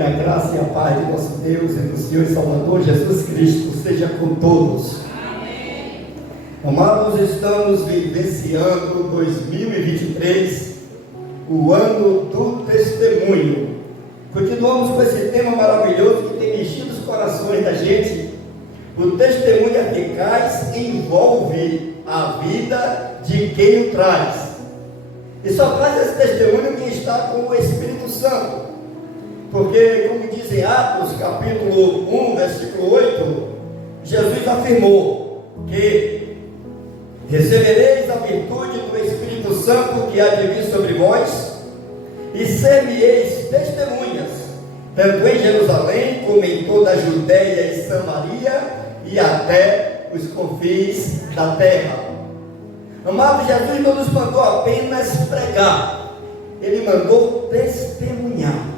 Que a graça e a paz de nosso Deus e do Senhor e Salvador Jesus Cristo seja com todos. Amém. Amados, estamos vivenciando 2023, o ano do testemunho. Continuamos com esse tema maravilhoso que tem mexido os corações da gente. O testemunho eficaz envolve a vida de quem o traz. E só traz esse testemunho quem está com o Espírito Santo. Porque, como diz em Atos, capítulo 1, versículo 8, Jesus afirmou que recebereis a virtude do Espírito Santo que há de vir sobre vós, e ser-me-eis testemunhas, tanto em Jerusalém, como em toda a Judéia e Samaria, e até os confins da terra. Amado, Jesus não nos mandou apenas pregar, Ele mandou testemunhar.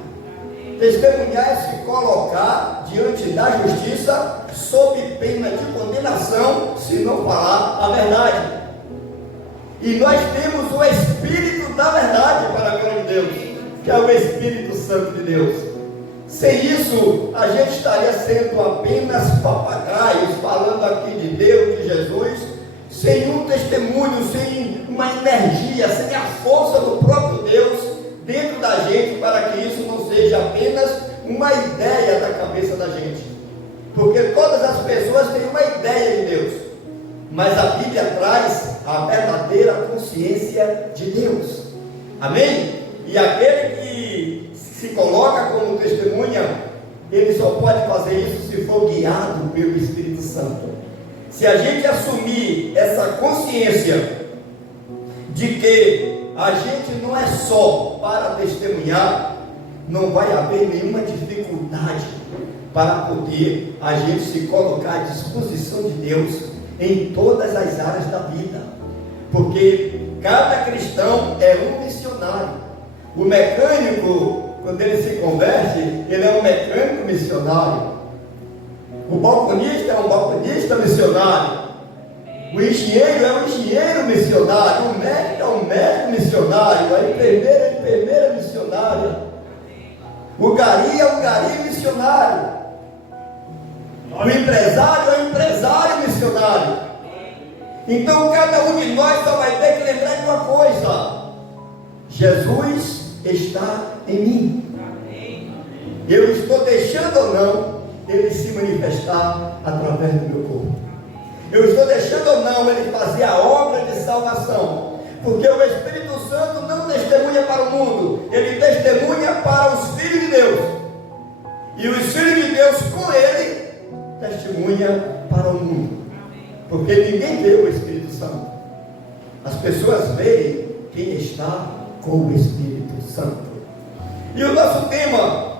Testemunhar é se colocar diante da justiça sob pena de condenação se não falar a verdade. E nós temos o Espírito da verdade, para a glória de Deus, que é o Espírito Santo de Deus. Sem isso, a gente estaria sendo apenas papagaios, falando aqui de Deus, de Jesus, sem um testemunho, sem uma energia, sem a força do próprio Deus dentro da gente, para que isso não seja apenas uma ideia da cabeça da gente. Porque todas as pessoas têm uma ideia de Deus, mas a Bíblia traz a verdadeira consciência de Deus. Amém? E aquele que se coloca como testemunha, ele só pode fazer isso se for guiado pelo Espírito Santo. Se a gente assumir essa consciência de que a gente não é só para testemunhar, não vai haver nenhuma dificuldade para poder a gente se colocar à disposição de Deus em todas as áreas da vida, porque cada cristão é um missionário. O mecânico, quando ele se converte, ele é um mecânico missionário. O balconista é um balconista missionário. O engenheiro é um engenheiro missionário. O médico é um médico missionário. A enfermeira é a enfermeira missionária. O gari é um gari missionário. O empresário é um empresário missionário. Então cada um de nós só vai ter que lembrar de uma coisa: Jesus está em mim. Eu estou deixando ou não Ele se manifestar através do meu corpo. Eu estou deixando ou não Ele fazer a obra de salvação, porque o Espírito Santo não testemunha para o mundo, Ele testemunha para os filhos de Deus, e os filhos de Deus com Ele testemunha para o mundo, porque ninguém vê o Espírito Santo, as pessoas veem quem está com o Espírito Santo. E o nosso tema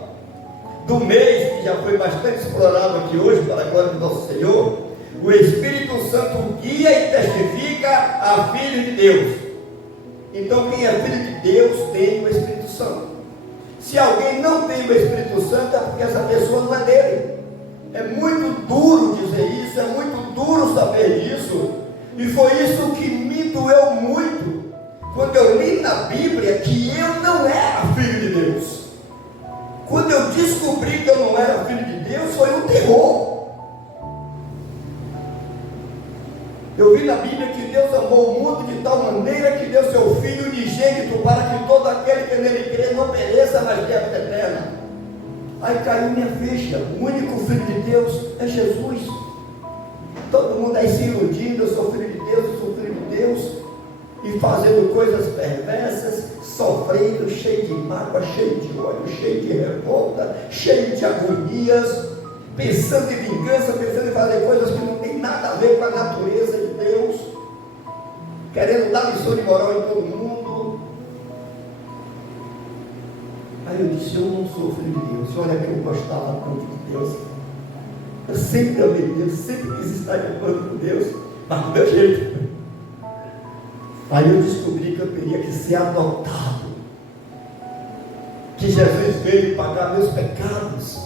do mês, que já foi bastante explorado aqui hoje, para a glória do nosso Senhor: o Espírito Santo guia e testifica a filho de Deus. Então quem é filho de Deus tem o Espírito Santo. Se alguém não tem o Espírito Santo, é porque essa pessoa não é dele. É muito duro dizer isso, é muito duro saber disso, e foi isso que me doeu muito quando eu li na Bíblia que eu não era filho de Deus. Quando eu descobri que eu não era filho de Deus, foi um terror. Eu vi na Bíblia que Deus amou o mundo de tal maneira que deu seu Filho unigênito, para que todo aquele que nele crê não pereça, mas tenha a vida eterna. Aí caiu minha ficha: o único Filho de Deus é Jesus. Todo mundo aí se iludindo: eu sou filho de Deus, eu sou filho de Deus, e fazendo coisas perversas, sofrendo, cheio de mágoa, cheio de ódio, cheio de revolta, cheio de agonias, pensando em vingança, pensando em fazer coisas que não tem nada a ver com a natureza de Deus, querendo dar lição de moral em todo mundo. Aí eu disse: eu não sou filho de Deus. Olha que eu gostava muito de Deus, eu sempre amei Deus, sempre quis estar de acordo com Deus, mas do meu jeito. Aí eu descobri que eu teria que ser adotado, que Jesus veio pagar meus pecados,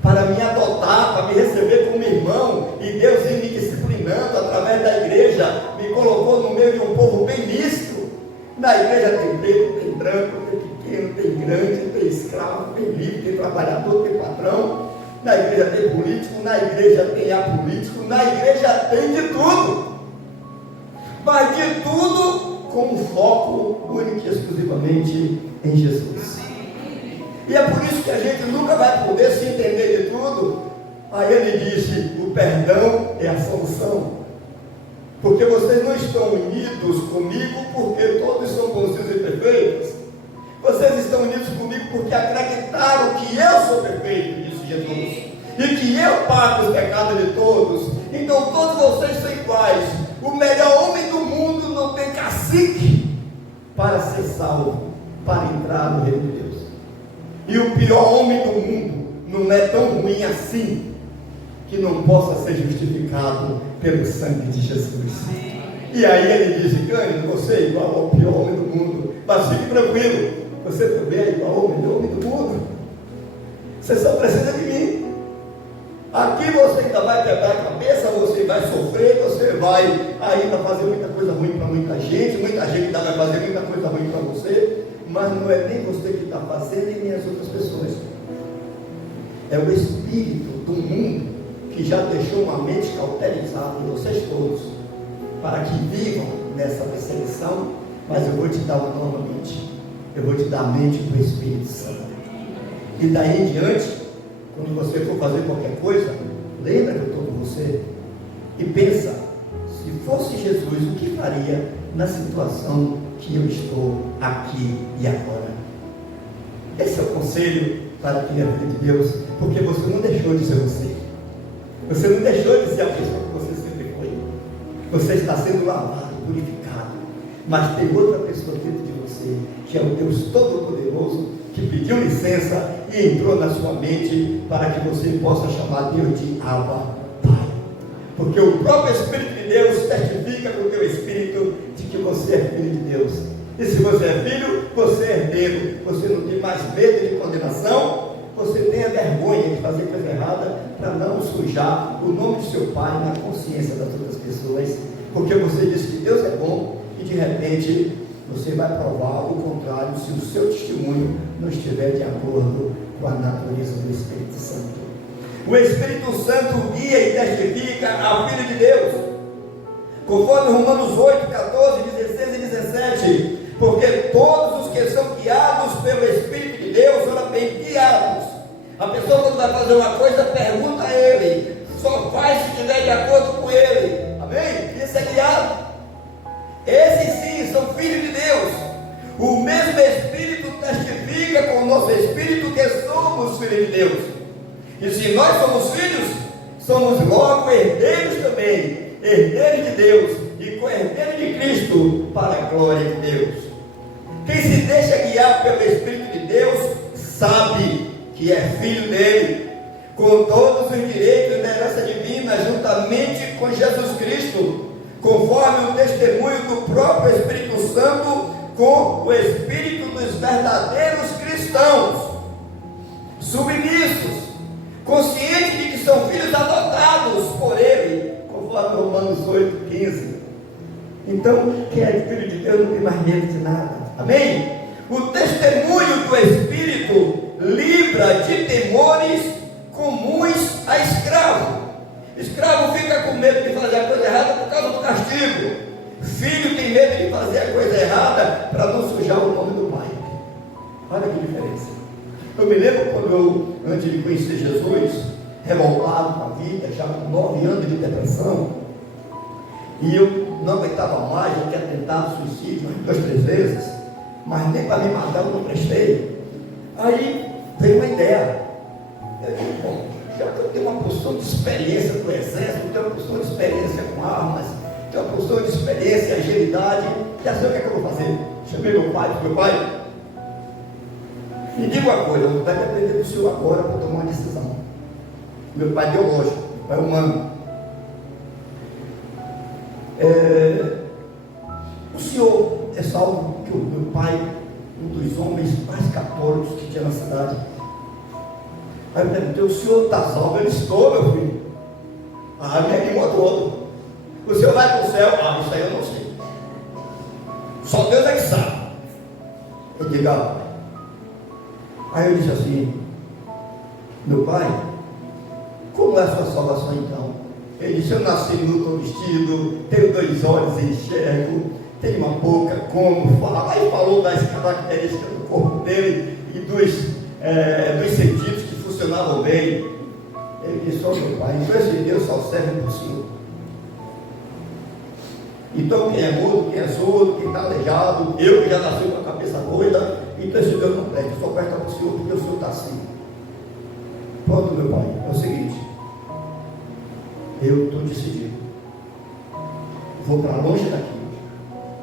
para me adotar, para me receber como irmão, e Deus ia me disciplinando através da igreja, me colocou no meio de um povo bem misto. Na igreja tem preto, tem branco, tem pequeno, tem grande, tem escravo, tem livre, tem trabalhador, tem patrão. Na igreja tem político, na igreja tem apolítico, na igreja tem de tudo. Mas de tudo com um foco único e exclusivamente em Jesus. E é por isso que a gente nunca vai poder se entender de tudo. Aí ele disse: o perdão é a solução. Porque vocês não estão unidos comigo porque todos são bons e perfeitos. Vocês estão unidos comigo porque acreditaram que eu sou perfeito, disse Jesus, e que eu pago os pecados de todos. Então todos vocês são iguais. O melhor homem do mundo não tem cacique para ser salvo, para entrar no reino de Deus. E o pior homem do mundo não é tão ruim assim que não possa ser justificado pelo sangue de Jesus. E aí ele disse: Cândido, você é igual ao pior homem do mundo, mas fique tranquilo, você também é igual ao melhor homem do mundo. Você só precisa de mim. Aqui você ainda vai quebrar a cabeça, você vai sofrer, você vai ainda fazer muita coisa ruim para muita gente ainda vai fazer muita coisa ruim para você, mas não é nem você que está fazendo e nem as outras pessoas. É o espírito do mundo que já deixou uma mente cauterizada em vocês todos, para que vivam nessa perseguição. Mas eu vou te dar uma nova mente, eu vou te dar a mente do Espírito Santo. E daí em diante, quando você for fazer qualquer coisa, lembra que eu estou com você e pensa: se fosse Jesus, o que faria na situação que eu estou aqui e agora? Esse é o conselho para quem é filho de Deus, porque você não deixou de ser você. Você não deixou de ser a pessoa que você sempre foi. Você está sendo lavado, purificado. Mas tem outra pessoa dentro de você, que é o Deus Todo-Poderoso, que pediu licença e entrou na sua mente para que você possa chamar Deus de Abba, Pai. Porque o próprio Espírito de Deus testifica com o teu espírito de que você é filho de Deus. E se você é filho, você é herdeiro. Você não tem mais medo de condenação. Você tenha vergonha de fazer coisa errada para não sujar o nome de seu pai na consciência das outras pessoas, porque você diz que Deus é bom e de repente você vai provar o contrário se o seu testemunho não estiver de acordo com a natureza do Espírito Santo. O Espírito Santo guia e testifica ao Filho de Deus, conforme Romanos 8, 14, 16 e 17, porque todos os que são guiados pelo Espírito de Deus foram bem guiados. A pessoa, quando vai fazer uma coisa, pergunta a ele, só faz se estiver de acordo com ele. Amém? Isso é guiado. Esses sim são filhos de Deus. O mesmo Espírito testifica com o nosso Espírito que somos filhos de Deus. E se nós somos filhos, somos logo herdeiros também, herdeiros de Deus e co-herdeiros de Cristo, para a glória de Deus. Quem se deixa guiar pelo Espírito de Deus sabe que é filho dele, com todos os direitos da herança divina, juntamente com Jesus Cristo, conforme o testemunho do próprio Espírito Santo, com o Espírito dos verdadeiros cristãos, submissos, conscientes de que são filhos adotados por ele, conforme Romanos 8, 15. Então, quem é filho de Deus não tem mais medo de nada. Amém? O testemunho do Espírito livra de temores comuns a escravo. Escravo fica com medo de fazer a coisa errada por causa do castigo. Filho tem medo de fazer a coisa errada para não sujar o nome do pai. Olha que diferença. Eu me lembro quando eu, antes de conhecer Jesus, revoltado com a vida, já com 9 anos de depressão, e eu não aguentava mais, eu tinha tentado suicídio umas 2, 3 vezes, mas nem para me matar eu não prestei. Aí veio uma ideia. Eu digo: bom, já que eu tenho uma porção de experiência com o exército, tenho uma porção de experiência com armas, tenho uma porção de experiência, agilidade, já sei o que é que eu vou fazer. Chamei meu pai, disse: meu pai, me diga uma coisa, vai depender do senhor agora para tomar uma decisão. Meu pai deu lógico, meu pai é humano. O senhor é salvo? Que o meu pai, um dos homens mais católicos que tinha na cidade. Aí eu perguntei: o senhor está salvo? Ele: estou, meu filho. Ah, me animou todo. O senhor vai para o céu? Ah, isso aí eu não sei. Só Deus é que sabe. Eu digo: Aí eu disse assim: meu pai, como é a sua salvação então? Ele disse: eu nasci nu, estou vestido, tenho 2 olhos e enxergo, tenho uma boca, como, fala. Aí falou das características do corpo dele e dos sentidos que funcionavam bem. Ele disse: ó meu pai, então esse Deus só serve para o Senhor. Então quem é mudo, quem é surdo, quem está aleijado, eu que já nasci com a cabeça doida, então esse Deus não presta, só presta para o Senhor, porque o Senhor está assim. Pronto, meu pai, é o seguinte: eu estou decidido, vou para longe daqui,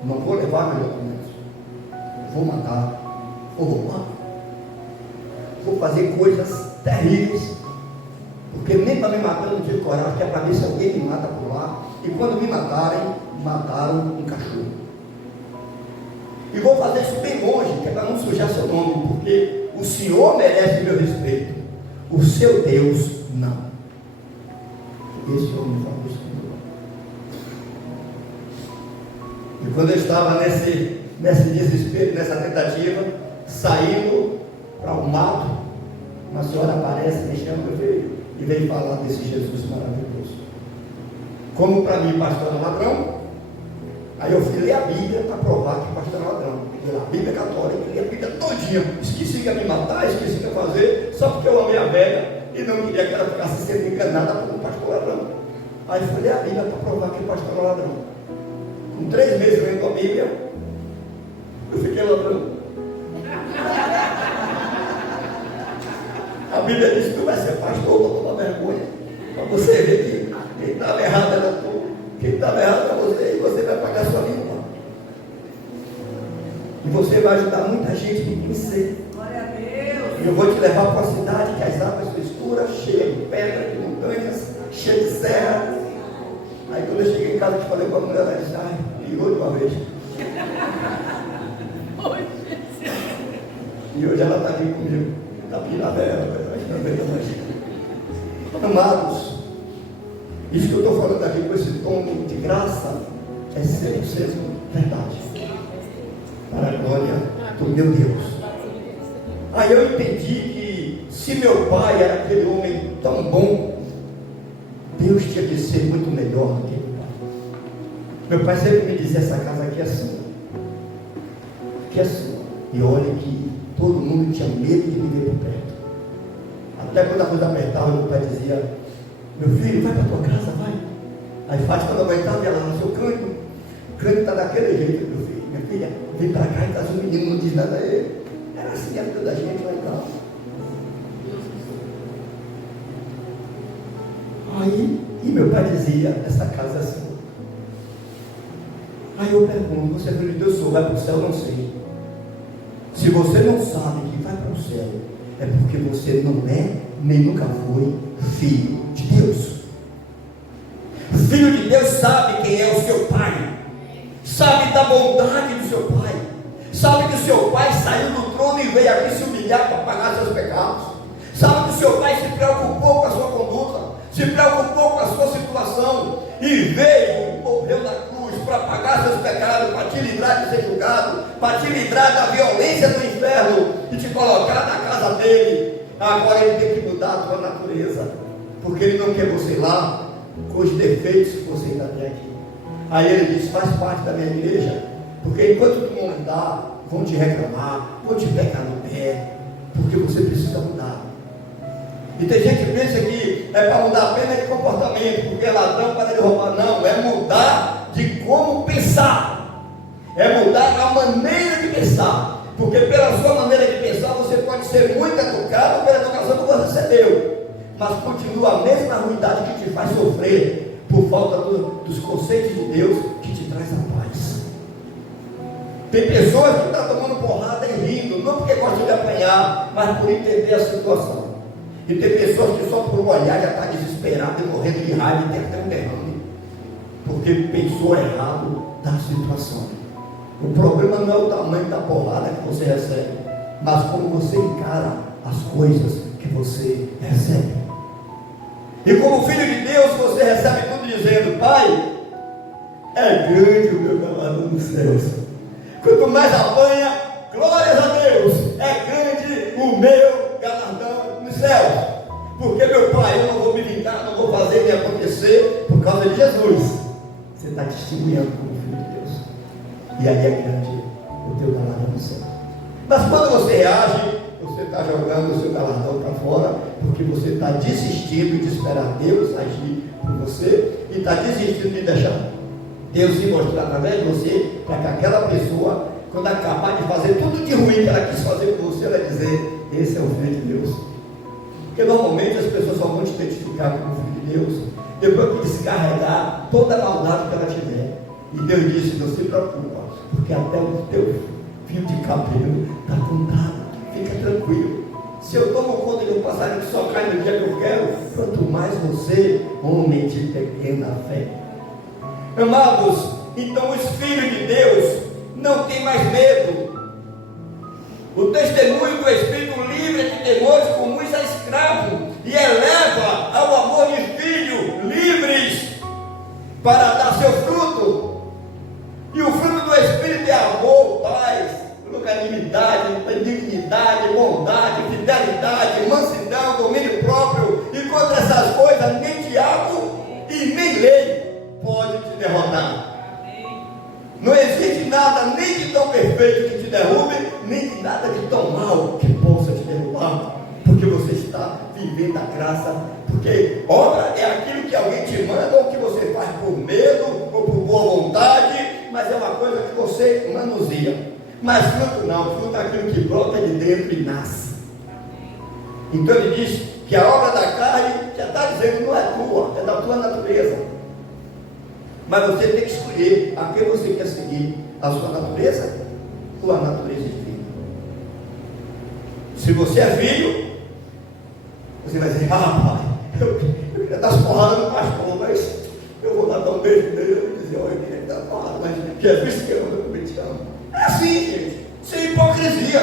não vou levar meus documentos, vou matar, vou roubar, vou fazer coisas terríveis, porque nem para me matar eu não tive coragem, que é para ver se alguém me mata por lá, e quando me matarem, mataram um cachorro. E vou fazer isso bem longe, que é para não sujar seu nome, porque o Senhor merece meu respeito, o seu Deus não. Esse homem falou isso comigo. E quando eu estava nesse desespero, nessa tentativa, saindo para o mato, uma senhora aparece, me chama e veio falar desse Jesus maravilhoso. Como para mim pastor é ladrão, aí eu fui ler a Bíblia para provar que pastor é ladrão. Peguei a Bíblia católica, li a Bíblia todinha, esqueci que ia me matar, esqueci que ia fazer, só porque eu amei a velha e não queria que ela ficasse sendo enganada por um pastor ladrão. Aí fui ler a Bíblia para provar que o pastor é ladrão. Com 3 meses lendo a Bíblia, eu fiquei ladrão. A Bíblia diz que tu vai ser pastor para tomar vergonha, para você ver que quem estava errado era tu, quem estava errado era você, e você vai pagar sua língua. E você vai ajudar muita gente a vencer. Glória a Deus. E eu vou te levar para uma cidade que as águas são escuras, cheia de pedras, de montanhas, cheia de serra. Aí quando eu cheguei em casa, eu falei com a mulher, ela disse: ai, ligou de uma vez. E hoje ela está aqui comigo, está pirada dela, amados, isso que eu estou falando aqui com esse tom de graça é 100% verdade, para a glória do meu Deus. Aí eu entendi que se meu pai era aquele homem tão bom, Deus tinha que ser muito melhor do que meu pai. Meu pai sempre me dizia: essa casa aqui é sua, aqui é sua. E olha que todo mundo tinha medo de me ver por perto. Até quando a coisa apertava, meu pai dizia: meu filho, vai para tua casa, vai. Aí faz quando aguentava, ela lá, seu Cândido, o Cândido está daquele jeito, meu filho. Minha filha, vem para cá e traz um menino, não diz nada a ele. Era assim a vida da gente lá em casa. Aí, e meu pai dizia: essa casa é assim. Aí eu pergunto: você é filho de Deus, sou, vai para o céu? Não sei. Se você não sabe que vai para o céu, é porque você não é, nem nunca foi filho de Deus. O filho de Deus sabe quem é o seu pai, sabe da bondade do seu pai, sabe que o seu pai saiu do trono e veio aqui se humilhar para pagar seus pecados, sabe que o seu pai se preocupou com a sua conduta, se preocupou com a sua situação e veio, morreu na cruz para pagar seus pecados, para te livrar de ser julgado, para te livrar da violência do inferno e te colocar na casa dele. Agora ele tem que mudar a sua natureza, porque ele não quer você lá com os defeitos que você ainda tem aqui. Aí ele diz: faz parte da minha igreja, porque enquanto tu não mudar, vão te reclamar, vão te pegar no pé, porque você precisa mudar. E tem gente que pensa que é para mudar apenas de comportamento, porque é ladrão para ele roubar. Não, é mudar de como pensar, é mudar a maneira de pensar, porque pela sua maneira de pensar você pode ser muito educado pela educação que você recebeu, mas continua a mesma ruindade que te faz sofrer por falta dos conceitos de Deus que te traz a paz. Tem pessoas que estão tomando porrada e rindo, não porque gostam de apanhar, mas por entender a situação. E tem pessoas que só por olhar já está desesperado e morrendo de raiva e tem até um derrame, porque pensou errado da situação. O problema não é o tamanho da porrada que você recebe, mas como você encara as coisas que você recebe. E como filho de Deus, você recebe tudo dizendo: pai, é grande o meu galardão dos céus. Quanto mais apanha, glórias a Deus, é grande o meu galardão nos céus. Porque meu Pai, eu não vou me vingar, não vou fazer nem acontecer por causa de Jesus. Você está testemunhando como filho de Deus. E aí é grande o teu galardão no céu. Mas quando você reage, você está jogando o seu galardão para fora, porque você está desistindo de esperar Deus agir por você e está desistindo de deixar Deus se mostrar através de você, para que aquela pessoa, quando acabar de fazer tudo de ruim que ela quis fazer com você, ela dizer: esse é o filho de Deus. Porque normalmente as pessoas só vão te identificar como filho de Deus depois que descarregar toda a maldade que ela tiver. E Deus disse: não se preocupa, porque até o teu fio de cabelo está contado. Fica tranquilo. Se eu tomo conta de um passarinho que só cai no dia que eu quero, quanto mais você, homem de pequena fé. Amados, então os filhos de Deus não têm mais medo. O testemunho do Espírito livre de temores comuns a escravo e eleva ao amor de filhos livres para dar seu fruto. E o fruto do Espírito é amor, paz, longanimidade, benignidade, bondade, fidelidade, mansidão, domínio próprio. E contra essas coisas nem diabo e nem lei pode te derrotar. Não existe nada nem de tão perfeito que te derrube, nem de nada de tão mal que possa te derrubar, porque você está vivendo a graça. Porque obra é aquilo que alguém te manda, ou que você faz por medo, ou por boa vontade, mas é uma coisa que você manuseia. Mas fruto não, fruto é aquilo que brota de dentro e nasce. Então ele diz que a obra da carne, já está dizendo, não é tua, é da tua natureza. Mas você tem que escolher a quem você quer seguir, a sua natureza ou a natureza de filho. Se você é filho, você vai dizer: pai, eu queria dar as porradas no pastor, mas eu vou lá dar um beijo nele e dizer: olha, eu queria dar porrada, mas Jesus que eu também te amo. É assim, gente, sem hipocrisia,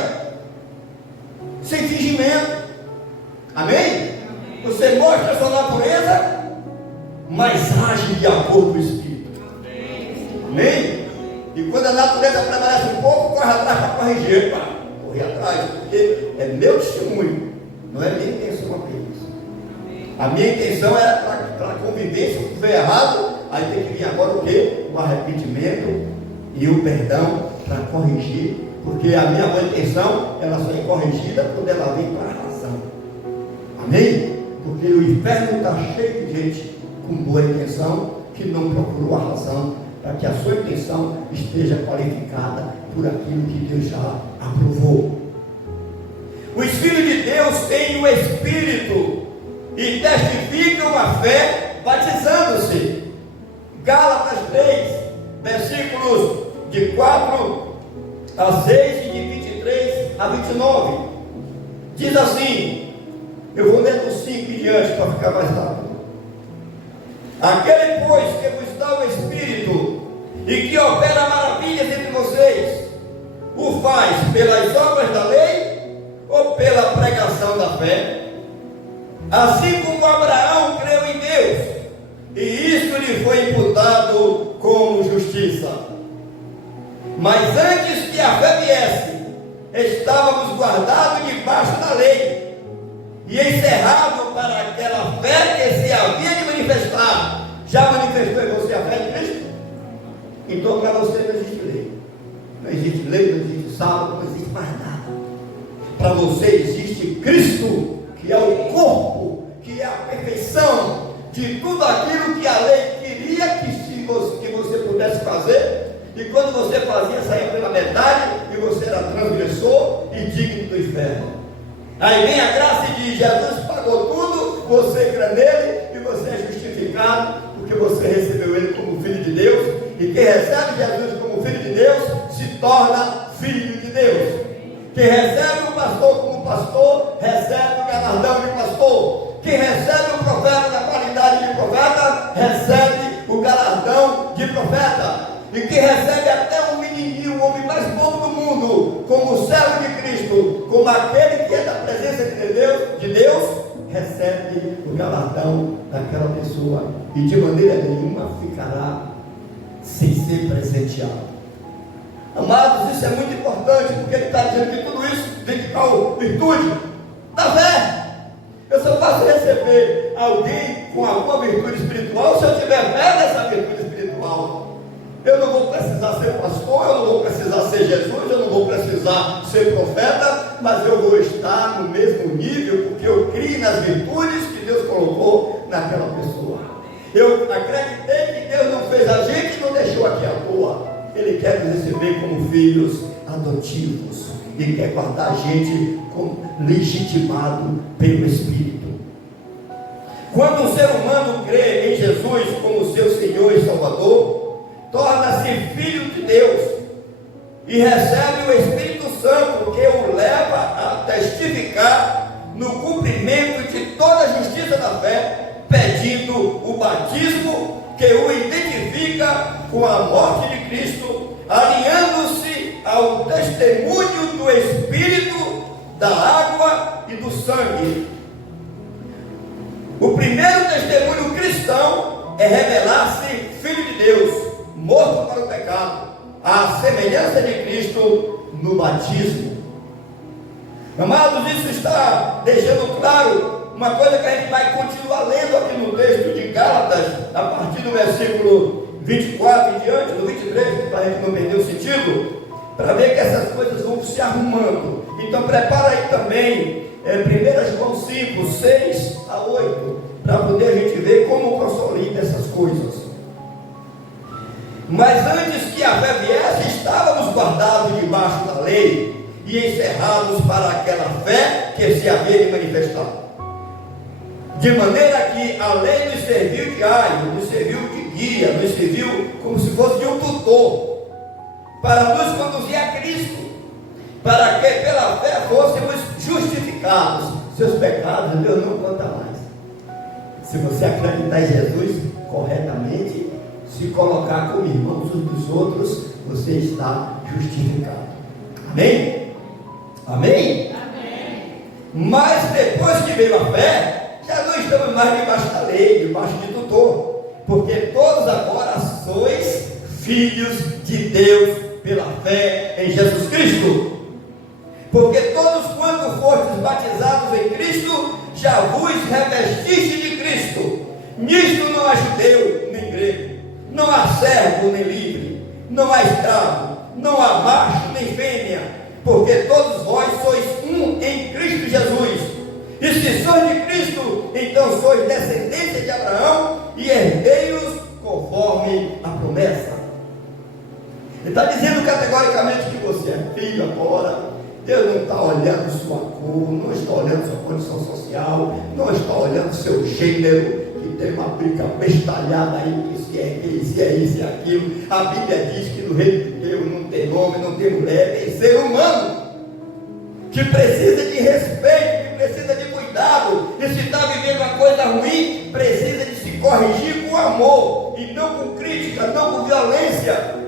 sem fingimento. Amém? Você mostra a sua natureza, mas age de acordo com o Espírito. Amém? E quando a natureza prevalece um pouco, corre atrás para corrigir. Corre atrás, porque é meu testemunho, não é minha intenção apenas. A minha intenção era para a convivência. Se estiver errado, aí tem que vir agora o quê? O arrependimento e o perdão para corrigir, porque a minha boa intenção, ela só é corrigida quando ela vem para a razão. Amém? Porque o inferno está cheio de gente com boa intenção, que não procurou a razão, para que a sua intenção esteja qualificada por aquilo que Deus já aprovou. Os filhos de Deus têm o Espírito e testificam a fé batizando-se. Gálatas 3, versículos de 4 a 6 e de 23 a 29. Diz assim, eu vou ler do 5 em diante para ficar mais rápido. Aquele, pois, que vos dá o Espírito e que opera maravilhas entre vocês, o faz pelas obras da lei ou pela pregação da fé? Assim como Abraão creu em Deus, e isso lhe foi imputado como justiça. Mas antes que a fé viesse, estávamos guardados debaixo da lei, e encerrado para aquela fé que se havia de manifestar. Já manifestou em você a fé de Cristo? Então para você não existe lei. Não existe lei, não existe sábado, não existe mais nada. Para você existe Cristo, que é o corpo, que é a perfeição de tudo aquilo que a lei queria que você pudesse fazer. E quando você fazia, saía pela metade, e você era transgressor e digno do inferno. Aí vem a graça e diz: Jesus pagou tudo, você crê nele e você é justificado, porque você recebeu ele como filho de Deus. E quem recebe Jesus como filho de Deus, se torna filho de Deus. Quem recebe o pastor como pastor, recebe o galardão de pastor. Quem recebe o profeta na qualidade de profeta, recebe o galardão de profeta. E quem recebe até um menininho, o homem mais bobo do mundo, como servo de Cristo, como aquele que é da presença de Deus, recebe o galardão daquela pessoa e de maneira nenhuma ficará sem ser presenteado. Amados, isso é muito importante, porque ele está dizendo que tudo isso de qual virtude? Da fé. Eu só posso receber alguém com alguma virtude espiritual se eu tiver fé nessa virtude espiritual. Eu não vou precisar ser pastor, eu não vou precisar ser Jesus, eu não vou precisar ser profeta, mas eu vou estar no mesmo nível, porque eu creio nas virtudes que Deus colocou naquela pessoa. Eu acreditei que Deus não fez a gente e não deixou aqui à toa. Ele quer nos receber como filhos adotivos e quer guardar a gente como legitimado pelo Espírito. Quando um ser humano crê em Jesus como seu Senhor e Salvador, torna-se filho de Deus e recebe o Espírito Santo, que o leva a testificar no cumprimento de toda a justiça da fé, pedindo o batismo que o identifica com a morte de Cristo, alinhando-se ao testemunho do Espírito, da água e do sangue. O primeiro testemunho cristão é revelar-se filho de Deus, morto para o pecado, à semelhança de Cristo no batismo. Amados, isso está deixando claro uma coisa que a gente vai continuar lendo aqui no texto de Gálatas, a partir do versículo 24 em diante, do 23, para a gente não perder o sentido, para ver que essas coisas vão se arrumando. Então prepara aí também 1 João 5, 6 a 8, para poder a gente ver como consolida essas coisas. Mas antes que a fé viesse, estávamos guardados debaixo da lei e encerrados para aquela fé que se havia de manifestar. De maneira que a lei nos serviu de aio, nos serviu de guia, nos serviu como se fosse de um tutor, para nos conduzir a Cristo, para que pela fé fôssemos justificados. Seus pecados Deus não conta mais. Se você acreditar em Jesus corretamente, se colocar como irmãos uns dos outros, você está justificado. Amém? Amém? Amém. Mas depois que veio a fé, já não estamos mais debaixo da lei, debaixo de tutor, porque todos agora sois filhos de Deus pela fé em Jesus Cristo. Porque todos quanto fostes batizados em Cristo, já vos revestiste de Cristo. Nisto não há judeu nem grego, não há servo nem livre, não há escravo, não há macho nem fêmea, porque todos vós sois um em Cristo Jesus. E se sois de Cristo, então sois descendência de Abraão e herdeiros conforme a promessa. Ele está dizendo categoricamente que você é filho agora. Deus não está olhando sua cor, não está olhando sua condição social, não está olhando seu gênero, que tem uma briga bestalhada aí, que se é gay, se é isso e aquilo. A Bíblia diz que no reino de Deus não tem homem, não tem mulher, tem ser humano, que precisa de respeito, que precisa de cuidado, e se está vivendo uma coisa ruim, precisa de se corrigir com amor, e não com crítica, não com violência.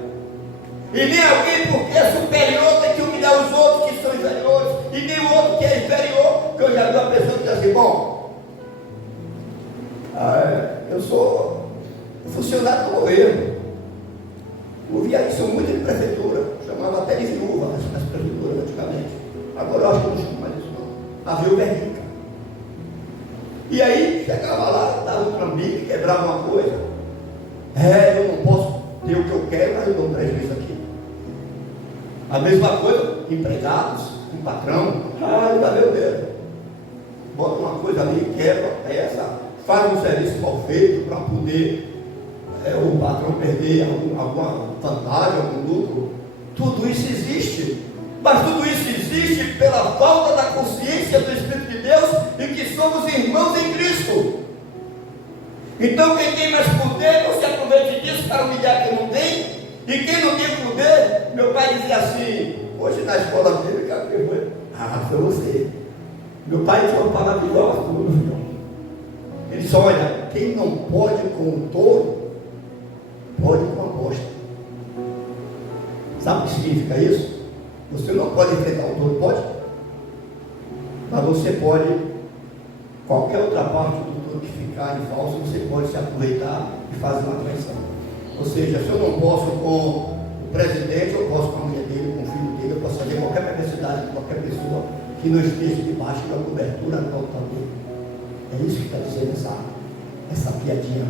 E nem alguém porque é superior tem que humilhar os outros que são inferiores, e nem o outro que é inferior, porque eu já vi uma pessoa que diz assim, bom, eu sou funcionário do governo. Eu via isso muito em prefeitura, chamava até de viúva nas prefeituras antigamente. Agora eu acho que não chamo mais isso não. A viúva é rica. E aí chegava lá, dava um trambique, quebrava uma coisa. Eu não posso ter o que eu quero, mas eu dou um prejuízo aqui. A mesma coisa, empregados, um patrão, ainda meu Deus. Bota uma coisa ali, quebra essa, faz um serviço mal feito para poder o patrão perder alguma vantagem, algum lucro. Tudo isso existe, mas tudo isso existe pela falta da consciência do Espírito de Deus e que somos irmãos em Cristo. Então quem tem mais poder não se aproveite disso para humilhar quem não tem, e quem não tem poder. Meu pai dizia assim, hoje na escola bíblica, foi você. Meu pai tinha uma palavra igual a tua. Ele disse, olha, quem não pode com o touro, pode com a bosta. Sabe o que significa isso? Você não pode enfrentar o touro, pode? Mas você pode, qualquer outra parte do touro que ficar em falso, você pode se aproveitar e fazer uma traição. Ou seja, se eu não posso com o presidente, eu posso com a mulher dele, com o filho dele, eu posso fazer fazer qualquer perversidade com qualquer pessoa que não esteja debaixo da cobertura total dele. É isso que está dizendo essa piadinha,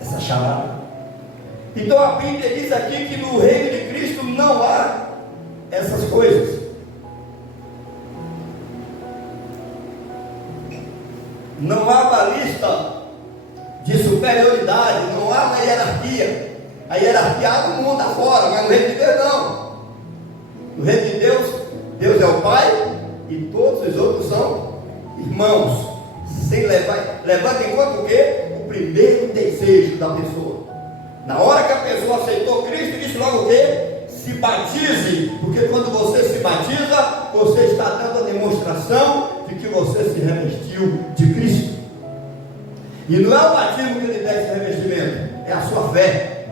essa charada. Então a Bíblia diz aqui que no reino de Cristo não há essas coisas. Não há uma lista de superioridade, não há uma hierarquia. A hierarquia há no mundo afora, mas no reino de Deus não. No reino de Deus, Deus é o Pai e todos os outros são irmãos. Levando em conta o quê? O primeiro desejo da pessoa. Na hora que a pessoa aceitou Cristo, disse logo o quê? Se batize, porque quando você se batiza, você está dando a demonstração de que você se revestiu de Cristo. E não é o batismo que lhe dá esse revestimento, é a sua fé.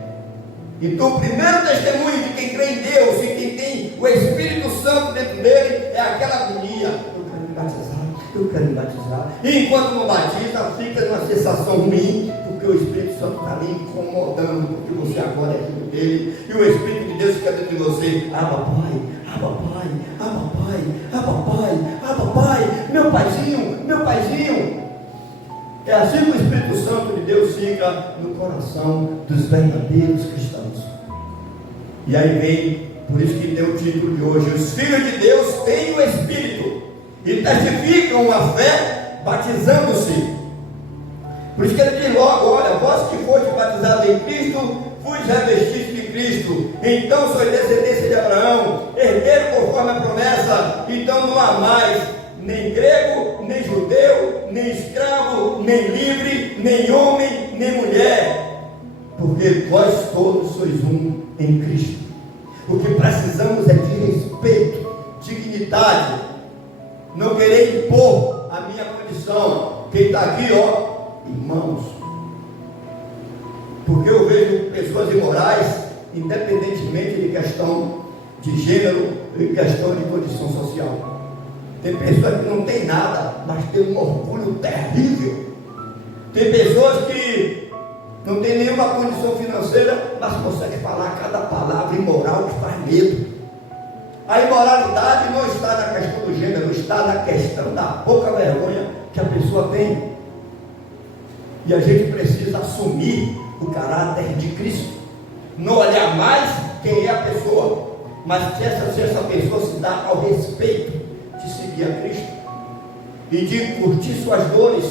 Então o primeiro testemunho de quem crê em Deus e quem tem o Espírito Santo dentro dele é aquela agonia: eu quero me batizar, eu quero me batizar. E enquanto não batiza, fica numa sensação ruim, porque o Espírito Santo está ali incomodando, porque você agora é filho dele, e o Espírito de Deus fica dentro de você: Abba Pai, Abba Pai, Abba Pai, Abba Pai, Abba Pai, meu paizinho, meu paizinho. É assim que o Espírito Santo de Deus fica no coração dos verdadeiros cristãos. E aí vem, por isso que deu o título de hoje: os filhos de Deus têm o Espírito e testificam a fé batizando-se. Por isso que ele diz logo: olha, vós que foste batizados em Cristo, fui revestidos de Cristo, então sois descendência de Abraão, herdeiro conforme a promessa. Então não há mais nem grego, nem judeu, nem escravo, nem livre, nem homem, nem mulher, porque vós todos sois um em Cristo. O que precisamos é de respeito, dignidade, não querer impor a minha condição. Quem está aqui, ó, irmãos, porque eu vejo pessoas imorais, independentemente de questão de gênero e questão de condição social. Tem pessoas que não tem nada, mas tem um orgulho terrível. Tem pessoas que não tem nenhuma condição financeira, mas conseguem falar cada palavra imoral que faz medo. A imoralidade não está na questão do gênero, está na questão da pouca vergonha que a pessoa tem. E a gente precisa assumir o caráter de Cristo. Não olhar mais quem é a pessoa, mas se essa pessoa se dá ao respeito de seguir a Cristo e de curtir suas dores,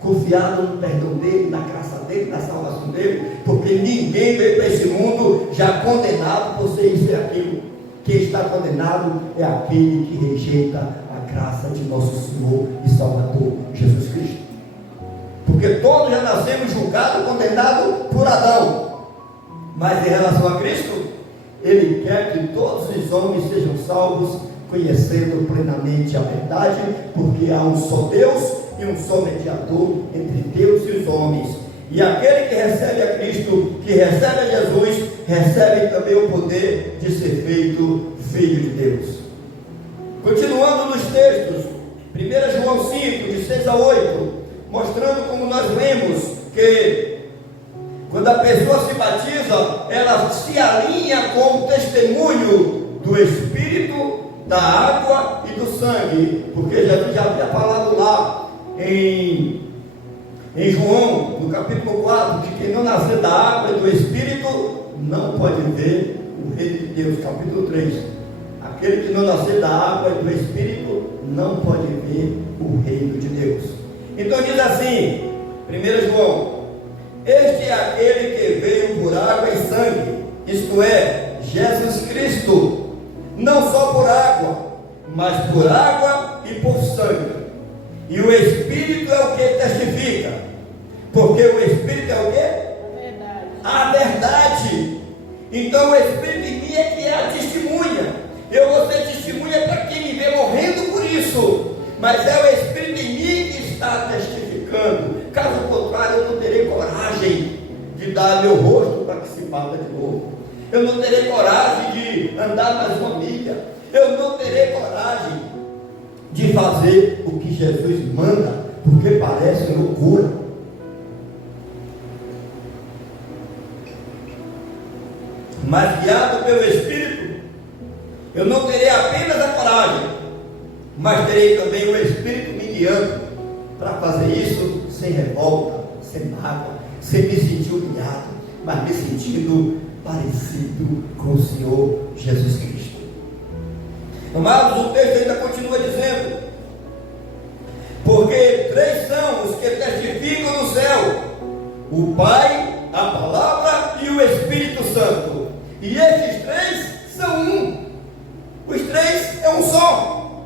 confiado no perdão dele, na graça dele, na salvação dele, porque ninguém veio para esse mundo já condenado por ser isso e aquilo. Quem está condenado é aquele que rejeita a graça de nosso Senhor e Salvador Jesus Cristo, porque todos já nascemos julgados, condenados por Adão, mas em relação a Cristo, ele quer que todos os homens sejam salvos, conhecendo plenamente a verdade, porque há um só Deus e um só mediador entre Deus e os homens. E aquele que recebe a Cristo, que recebe a Jesus, recebe também o poder de ser feito filho de Deus. Continuando nos textos, 1 João 5, de 6 a 8, mostrando como nós lemos que quando a pessoa se batiza, ela se alinha com o testemunho do Espírito, da água e do sangue, porque Jesus já havia falado lá em João, no capítulo 4, de quem não nascer da água e do Espírito não pode ver o reino de Deus. Capítulo 3, aquele que não nascer da água e do Espírito não pode ver o reino de Deus. Então diz assim, 1 João: este é aquele que veio por água e sangue, isto é, Jesus Cristo, não só por água, mas por água e por sangue. E o Espírito é o que testifica, porque o Espírito é o que? A verdade. Então o Espírito em mim é que é a testemunha. Eu vou ser testemunha para quem me vê morrendo por isso, mas é o Espírito em mim que está testificando. Caso contrário, eu não terei coragem de dar meu rosto para que se bata de novo. Eu não terei coragem de andar mais uma milha. Eu não terei coragem de fazer o que Jesus manda, porque parece loucura. Mas guiado pelo Espírito, eu não terei apenas isso sem revolta, sem mágoa, sem me sentir humilhado, mas me sentindo parecido com o Senhor Jesus Cristo. Amados, o texto ainda continua dizendo: porque três são os que testificam no céu: o Pai, a Palavra e o Espírito Santo. E estes três são um. Os três é um só.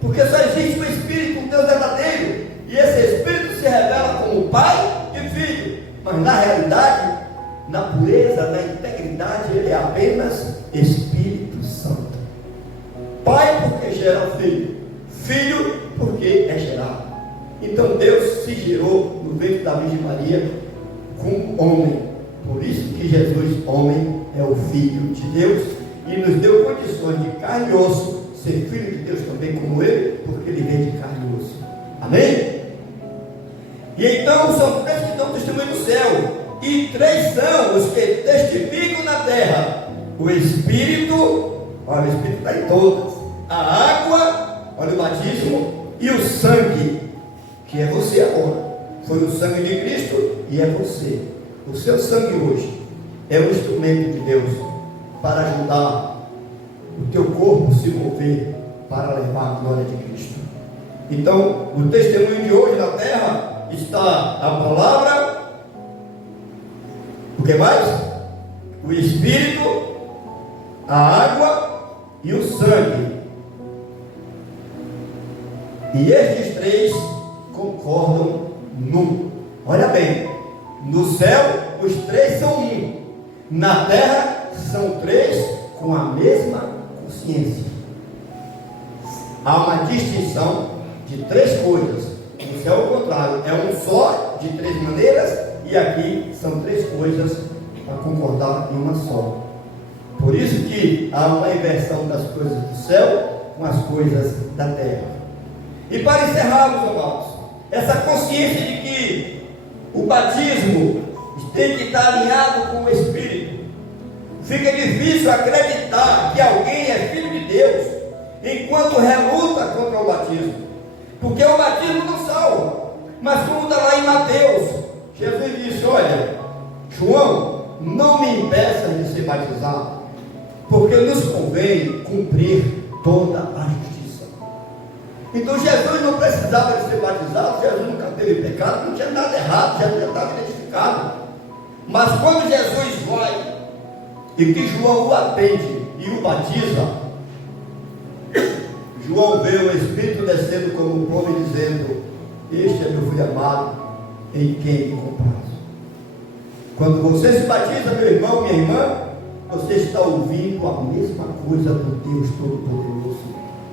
Porque só existe um Espírito, um Deus verdadeiro. E esse Espírito se revela como Pai e Filho. Mas na realidade, na pureza, na integridade, ele é apenas Espírito Santo. Pai porque gera o Filho. Filho porque é gerado. Então Deus se gerou no ventre da Virgem Maria como homem. Por isso que Jesus, homem, é o Filho de Deus e nos deu condições de carne e osso ser filho de Deus também como ele, porque ele vem de carne e osso. Amém? E então são três que dão testemunho no céu, e três são os que testificam na terra: o Espírito, olha, o Espírito está em todas, a água, olha o batismo, e o sangue, que é você agora. Foi o sangue de Cristo e é você. O seu sangue hoje é um instrumento de Deus para ajudar o teu corpo a se mover para levar a glória de Cristo. Então, o testemunho de hoje na terra está a palavra, o que mais? O Espírito, a água e o sangue. E estes três concordam num. Olha bem, no céu os três são um, na terra são três com a mesma consciência. Há uma distinção de três coisas. No céu, ao contrário, é um só, de três maneiras, e aqui são três coisas para concordar em uma só. Por isso que há uma inversão das coisas do céu com as coisas da terra. E para encerrarmos, amados, essa consciência de que o batismo tem que estar alinhado com o Espírito. Fica difícil acreditar que alguém é filho de Deus enquanto reluta contra o batismo, porque o batismo não salva. Mas como está lá em Mateus, Jesus disse: olha, João, não me impeça de ser batizado, porque nos convém cumprir toda a justiça. Então Jesus não precisava de ser batizado. Jesus nunca teve pecado, não tinha nada errado, já estava identificado. Mas quando Jesus vai e que João o atende e o batiza, João vê o Espírito descendo como um povo dizendo: este é meu filho amado, em quem me comprazo. Quando você se batiza, meu irmão, minha irmã, você está ouvindo a mesma coisa do Deus Todo-Poderoso: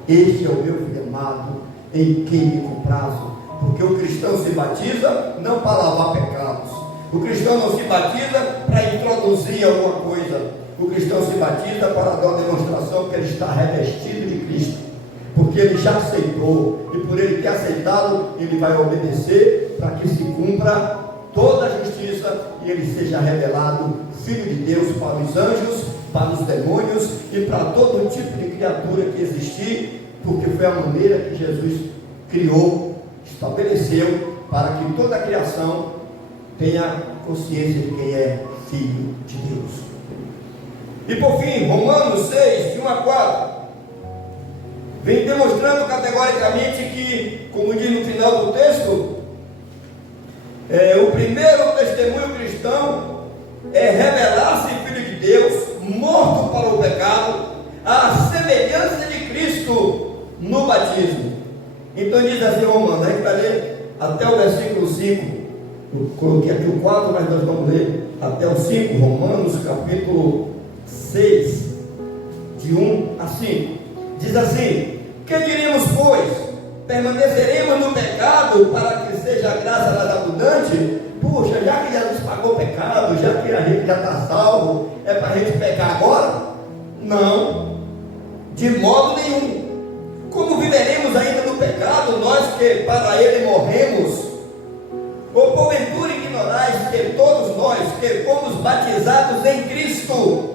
este é o meu filho amado, em quem me comprazo. Porque o cristão se batiza não para lavar pecados. O cristão não se batiza para introduzir alguma coisa. O cristão se batiza para dar uma demonstração que ele está revestido de Cristo, porque ele já aceitou, e por ele ter aceitado, ele vai obedecer para que se cumpra toda a justiça e ele seja revelado Filho de Deus para os anjos, para os demônios e para todo tipo de criatura que existir, porque foi a maneira que Jesus criou, estabeleceu, para que toda a criação tenha consciência de quem é filho de Deus. E por fim, Romanos 6, de 1 a 4, vem demonstrando categoricamente que, como diz no final do texto, o primeiro testemunho cristão é revelar-se filho de Deus, morto para o pecado, à semelhança de Cristo no batismo. Então diz assim Romanos, a gente vai ler até o versículo 5, eu coloquei aqui o 4, mas nós vamos ler até o 5, Romanos capítulo 6, de 1 a 5, diz assim: que diríamos, pois? Permaneceremos no pecado para que seja a graça mais abundante? Puxa, já que Jesus pagou o pecado, já que a gente já está salvo, é para a gente pecar agora? Não, de modo nenhum. Como viveremos ainda no pecado, nós que para ele morremos? Ou porventura ignorais que todos nós que fomos batizados em Cristo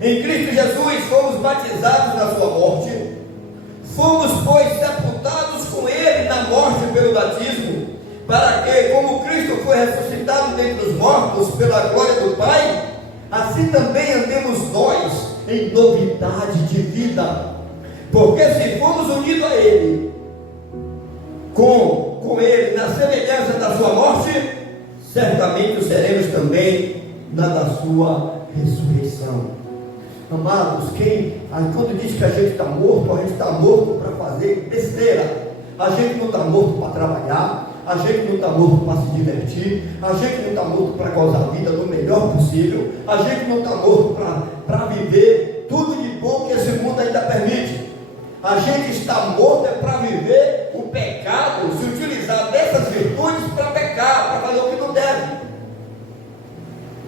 Jesus, fomos batizados na sua morte? Fomos, pois, sepultados com ele na morte pelo batismo, para que, como Cristo foi ressuscitado dentre os mortos pela glória do Pai, assim também andemos nós em novidade de vida. Porque se formos unidos a Ele, com Ele na semelhança da sua morte, certamente o seremos também na da sua ressurreição. Amados, quando diz que a gente está morto, a gente está morto para fazer besteira. A gente não está morto para trabalhar, a gente não está morto para se divertir, a gente não está morto para gozar a vida do melhor possível, a gente não está morto para viver tudo de bom que esse mundo ainda permite. A gente está morto para viver o pecado, se utilizar dessas virtudes para pecar, para fazer o que não deve.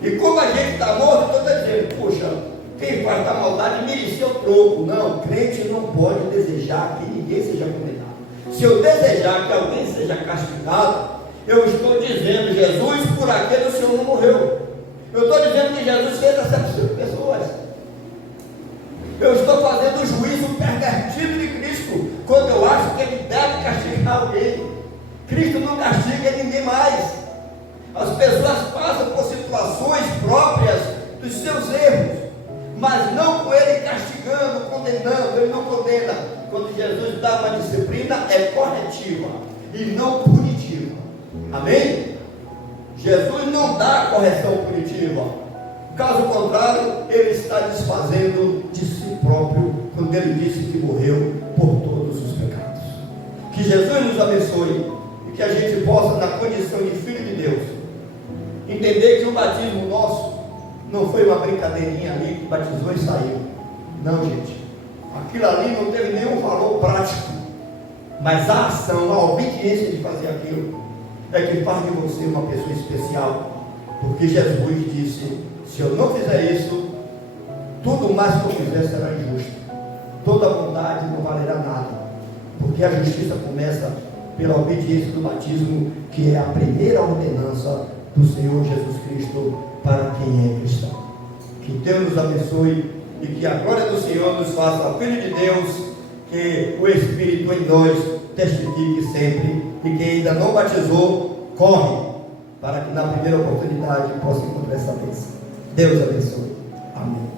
E como a gente está morto, eu estou dizendo, puxa, quem faz da maldade merecia o troco. Não, crente não pode desejar que ninguém seja condenado. Se eu desejar que alguém seja castigado, eu estou dizendo, Jesus, por aquele o Senhor não morreu. Eu estou dizendo que Jesus fez acepção de pessoas. Eu estou fazendo o juízo pervertido de Cristo, quando eu acho que Ele deve castigar alguém. Cristo não castiga ninguém mais. As pessoas passam por situações próprias dos seus erros, mas não com Ele castigando, condenando. Ele não condena. Quando Jesus dá uma disciplina, é corretiva e não punitiva. Amém? Jesus não dá correção punitiva. Caso contrário, Ele está desfazendo de si próprio, quando Ele disse que morreu por todos os pecados. Que Jesus nos abençoe e que a gente possa, na condição de filho de Deus, entender que o batismo nosso não foi uma brincadeirinha ali que batizou e saiu. Não, gente. Aquilo ali não teve nenhum valor prático, mas a ação, a obediência de fazer aquilo é que faz de você uma pessoa especial. Porque Jesus disse: se eu não fizer isso, tudo mais que eu fizer será injusto. Toda bondade não valerá nada, porque a justiça começa pela obediência do batismo, que é a primeira ordenança do Senhor Jesus Cristo para quem é cristão. Que Deus nos abençoe e que a glória do Senhor nos faça filho de Deus, que o Espírito em nós testifique sempre, e quem ainda não batizou, corre, para que na primeira oportunidade possa encontrar essa bênção. Deus abençoe. Amém.